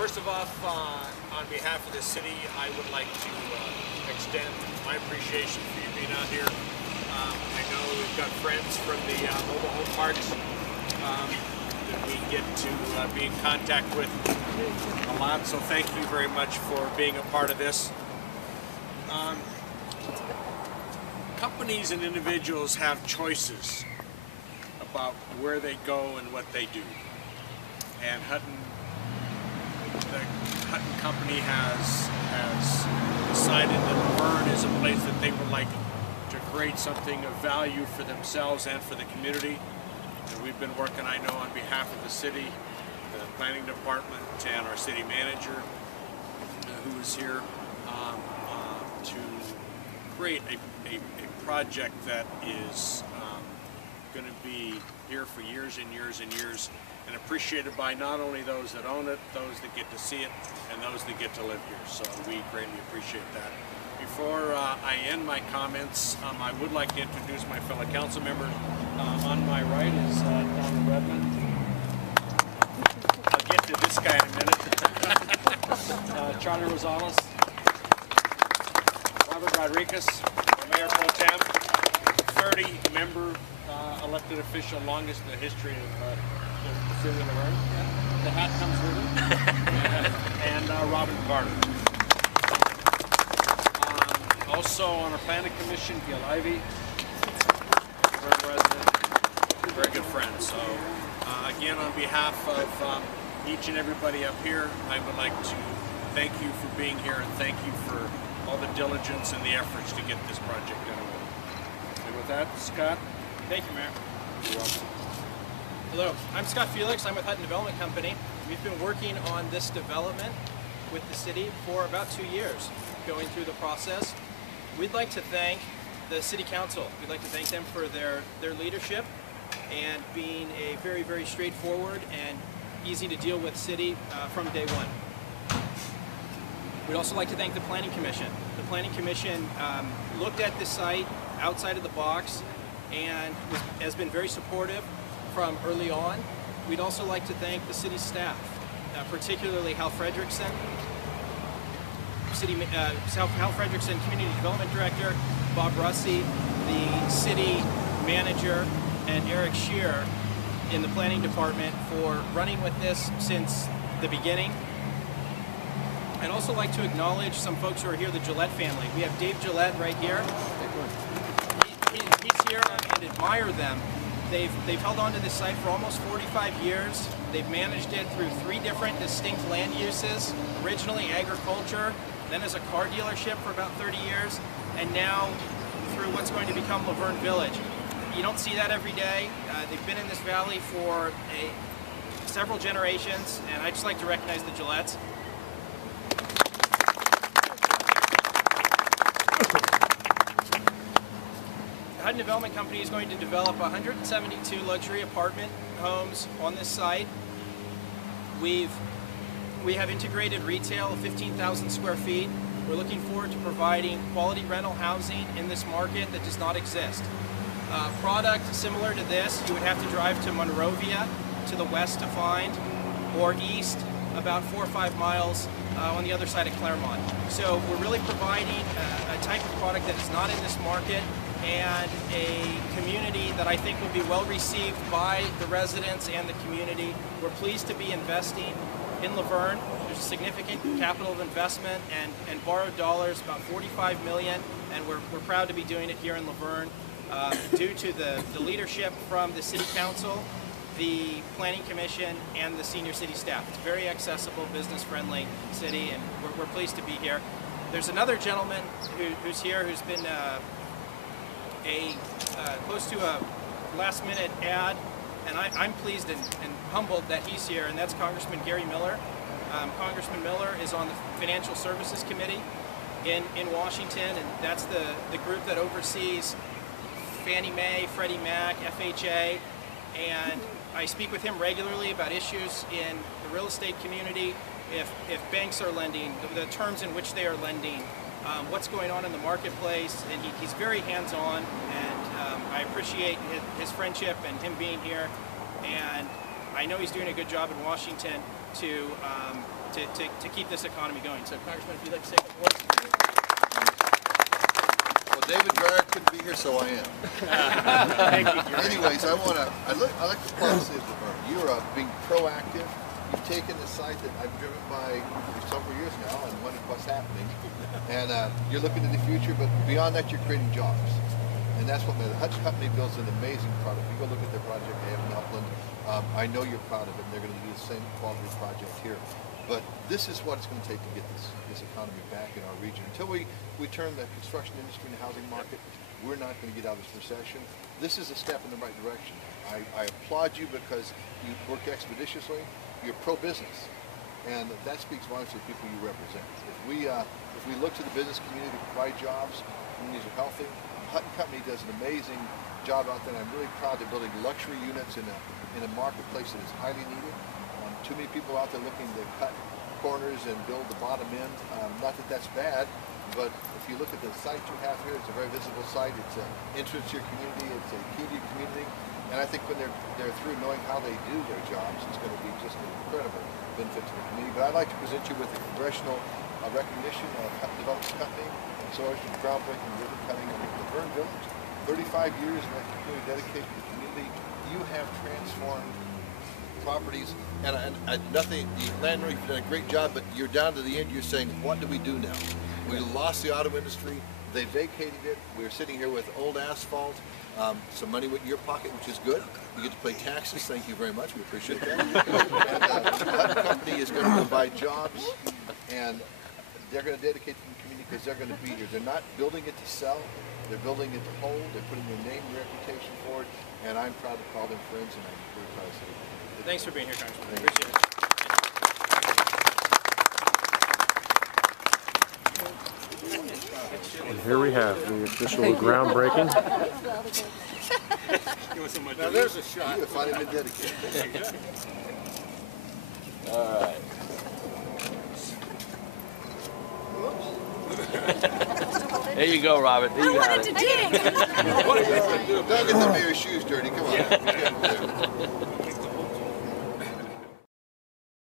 First of all, on behalf of the city, I would like to extend my appreciation for you being out here. I know we've got friends from the mobile home parks that we get to be in contact with a lot, so thank you very much for being a part of this. Companies and individuals have choices about where they go and what they do. And the Hutton company has decided that Verne is a place that they would like to create something of value for themselves and for the community. And we've been working, I know, on behalf of the city, the planning department, and our city manager, who is here, to create a project that is going to be here for years and years and years, and appreciated by not only those that own it, those that get to see it, and those that get to live here. So we greatly appreciate that. Before I end my comments, I would like to introduce my fellow council members. On my right is Don Redmond. I'll get to this guy in a minute. Charlie Rosales, Robert Rodriguez, Mayor Pro Tem, 30-member elected official, longest in the history of the city of Verne. The hat comes with it. And Robin Carter. Also on our planning commission, Gil Ivey, Verne resident, very good friend. So again, on behalf of each and everybody up here, I would like to thank you for being here and thank you for all the diligence and the efforts to get this project underway. And with that, Scott. Thank you, Mayor. You're welcome. Hello, I'm Scott Felix. I'm with Hutton Development Company. We've been working on this development with the city for about 2 years, going through the process. We'd like to thank the City Council. We'd like to thank them for their leadership and being a very, very straightforward and easy to deal with city from day one. We'd also like to thank the Planning Commission. The Planning Commission looked at the site outside of the box and has been very supportive from early on. We'd also like to thank the city staff, particularly Hal Fredrickson, Hal Fredrickson, Community Development Director, Bob Russi, the city manager, and Eric Shear in the planning department for running with this since the beginning. I'd also like to acknowledge some folks who are here, the Gillette family. We have Dave Gillette right here. He's here and admire them. They've held on to this site for almost 45 years. They've managed it through 3 different distinct land uses, originally agriculture, then as a car dealership for about 30 years, and now through what's going to become Laverne Village. You don't see that every day. They've been in this valley for several generations, and I'd just like to recognize the Gillettes. The Hutton Development Company is going to develop 172 luxury apartment homes on this site. We have integrated retail of 15,000 square feet. We're looking forward to providing quality rental housing in this market that does not exist. Product similar to this, you would have to drive to Monrovia to the west to find, or east about 4 or 5 miles on the other side of Claremont. So we're really providing a type of product that is not in this market, and a community that I think will be well received by the residents and the community. We're pleased to be investing in Laverne. There's a significant capital investment and borrowed dollars, about $45 million, and we're proud to be doing it here in Laverne due to the leadership from the City Council, the Planning Commission, and the senior city staff. It's a very accessible, business-friendly city, and we're pleased to be here. There's another gentleman who's here who's been close to a last-minute ad, and I'm pleased and humbled that he's here, and that's Congressman Gary Miller. Congressman Miller is on the Financial Services Committee in Washington, and that's the group that oversees Fannie Mae, Freddie Mac, FHA, and I speak with him regularly about issues in the real estate community, if banks are lending, the terms in which they are lending, what's going on in the marketplace, and he's very hands-on, and I appreciate his friendship and him being here, and I know he's doing a good job in Washington to keep this economy going. So, Congressman, if you'd like to say a couple words. Well, David Dreyer couldn't be here, so I am. Thank you. Anyways, I like the policy of the Verne. You're being proactive. You've taken the site that I've driven by for several years now and wondered what's happening. And you're looking to the future, but beyond that, you're creating jobs. And that's what the Hutch Company builds an amazing product. You go look at their project they have in Upland. I know you're proud of it, and they're going to do the same quality project here. But this is what it's going to take to get this economy back in our region. Until we turn the construction industry and the housing market, we're not going to get out of this recession. This is a step in the right direction. I applaud you because you work expeditiously. You're pro-business, and that speaks volumes to the people you represent. If we look to the business community to provide jobs, communities are healthy. Hutton Company does an amazing job out there, and I'm really proud they're building luxury units in a marketplace that is highly needed. Too many people out there looking to cut corners and build the bottom end. Not that that's bad, but if you look at the site you have here, it's a very visible site. It's an entrance to your community. It's a key to your community. And I think when they're through knowing how they do their jobs, it's going to be just an incredible benefit to the community. But I'd like to present you with a congressional recognition of Hutton Development Company, and so is the groundbreaking ribbon cutting of the Verne Village. 35 years in that community dedicated to the community. You have transformed properties, and nothing, the landlord, you've done a great job, but you're down to the end, you're saying, what do we do now? We lost the auto industry, they vacated it, we're sitting here with old asphalt, some money in your pocket, which is good. You get to pay taxes, thank you very much, we appreciate that. And the company is going to provide jobs, and they're going to dedicate to the community because they're going to be here. They're not building it to sell, they're building it to hold, they're putting their name and reputation forward, and I'm proud to call them friends, and I'm very proud to say it. Thanks for being here, Congressman. I appreciate it. And here we have the official groundbreaking. Now there's a shot. You have finally been dedicated. All right. There you go, Robert. There you got it. Don't get the mayor's shoes dirty. Come on.